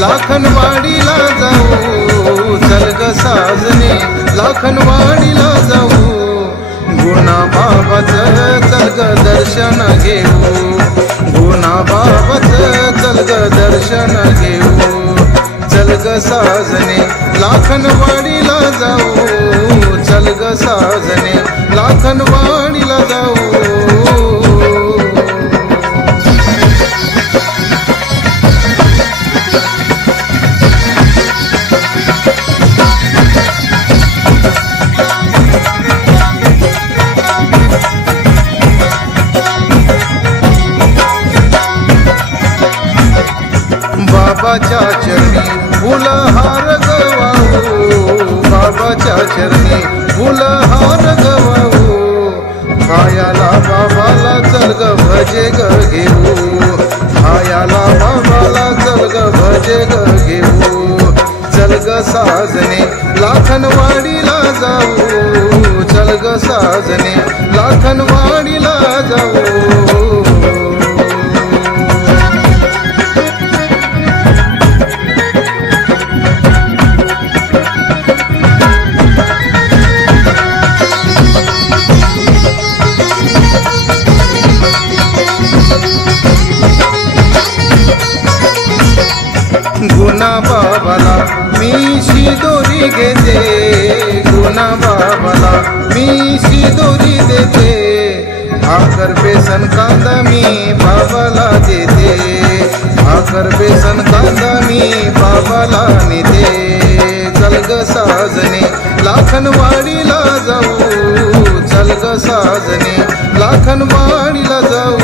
लाखनवाडीला जाऊ चल ग साजने लाखनवाडीला जाऊ गुणा बाबाचं चल ग दर्शन घेऊ गुणा बाबाचं चल ग दर्शन घेऊ चल ग साजने लाखनवाडीला जाऊ चल ग साजने लाखनवाडीला जाऊ बाबाच्या चरणी फुलहार गवाऊ बाबाच्या चरणी फुलहार गवाऊ पायाला बाबाला चल ग भजे ग घेऊ पायाला बाबाला चल ग भजे ग घेऊ चल ग साजने लाखनवाडीला जाऊ चल ग साजने लाखनवाडीला जाऊ गुणा बाबाला मी शिदोरी घेते गुणा बाबाला मी शिदोरी देते भाकर बेसन कांदा मी बाबाला देते भाकर बेसन कांदा मी बाबाला नेते चल ग साजने लाखनवाडीला जाऊ चल ग साजने लाखनवाडीला जाऊ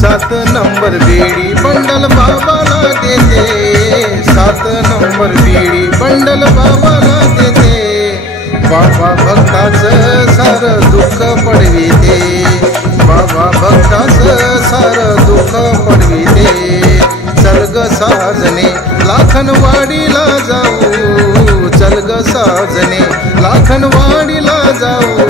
सात नंबर बीड़ी बंडल बाबाला देते सात नंबर बीड़ी बंडल बाबाला देते बाबा भक्ताचं सार दुःख पडविते बाबा भक्ताचं सार दुःख पडविते चल ग साजने लाखनवाडीला जाऊ चल ग साजने लाखनवाडीला जाऊ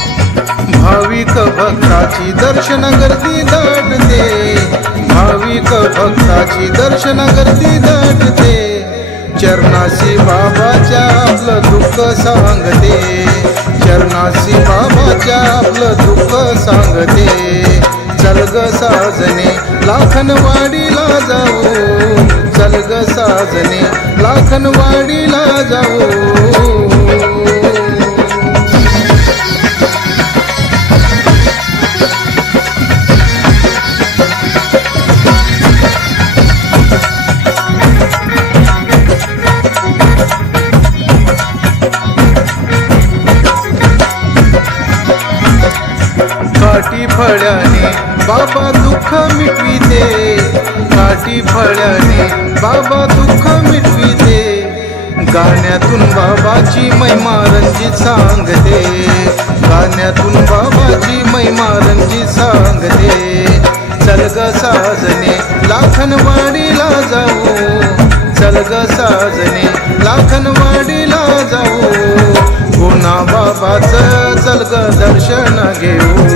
भाविक भक्ताची दर्शन गर्दी दाटते भाविक भक्ताची दर्शन गर्दी दाटते चरणाशी बाबाच्या आपलं दुःख सांगते चरणाशी बाबाच्या आपलं दुःख सांगते चल ग साजने लाखनवाडीला जाऊ चल ग साजने लाखनवाडीला जाऊ काठी फळ्याने बाबा दुःख मिटविते काठी फळ्याने बाबा दुःख मिटविते गाण्यातून बाबाची महिमा रंजित सांगते गाण्यातून बाबाची महिमा रंजित सांगते चल ग साजने लाखनवाडीला जाऊ चल ग साजने लाखनवाडीला जाऊ गुणा बाबाचं चल ग दर्शन घेऊ